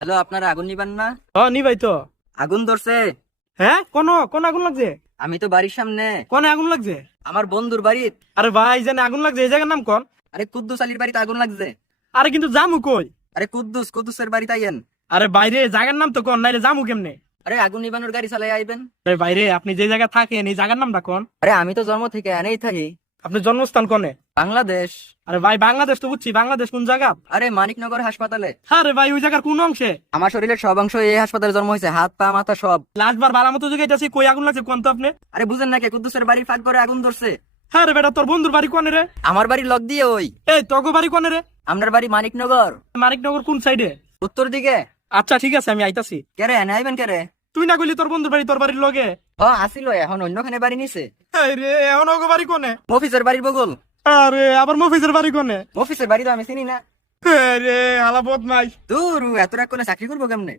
Hello, আপনারা আগুন নিবেন না? নি ভাই তো। আগুন ধরছে। হ্যাঁ, কোন কোন আগুন লাগছে? আমি তো বাড়ির সামনে। কোন আগুন লাগছে? আমার বন্ধুর বাড়িত। আরে ভাই, জানে আগুন লাগছে এই জায়গার নাম কোন? আরে কুদ্দুস আলীর বাড়িতে আগুন লাগছে। আরে কিন্তু জামু কই? আরে কুদ্দুসের বাড়িতে আইয়েন। আরে বাইরে জায়গার নাম তো কোন, নাইলে জামু কেমনে? আরে আগুন নিবানোর গাড়ি চালাই আইবেন। আরে বাইরে, আপনি যে জায়গা থাকেন এই জায়গার নামটা কোন? আরে আমি তো জন্ম থেকে এনেই থাকি। আপনার জন্মস্থান কোনে? বাংলাদেশ। আরে ভাই, বাংলাদেশ তো বুঝছি, বাংলাদেশ কোন জায়গা? আরে মানিকনগর হাসপাতালে। আরে ভাই, ওই জায়গার কোন অংশে? আমার শরীরের সব অংশ এই হাসপাতালে জন্ম হয়েছে, হাত পা মাথা সব। লাস্ট বার বালামতো জায়গায় কই আগুন লাগছে কোন তো আপনি? আরে বুঝেন নাকি, কুদ্দুসের বাড়ির ফাঁক করে আগুন ধরছে। হ্যাঁ রে বেটা, তোর বন্ধুর বাড়ি কোনে রে? আমার বাড়ির লগ দিয়ে ওই। এই তোকে বাড়ি কোনে রে? আপনার বাড়ি মানিকনগর, মানিকনগর কোন সাইডে? উত্তর দিকে। আচ্ছা ঠিক আছে, আমি আইতাছি। কেরে এনে আইবেন কেরে? তুই না কইলি তোর বন্ধুর বাড়ি তোর বাড়ির লগে? আসিল, এখন অন্যখানে বাড়ি নিছে। এই রে, এখন ওকে বাড়ি কোনে? মফিসের বাড়ির বগল। আরে আবার মফিজের বাড়ি কোনে? মফিসের বাড়ি তো আমি চিনি না। রে হালা বদমাইশ। দূর, এত রাগ করে চাকরি করবো কেমনে?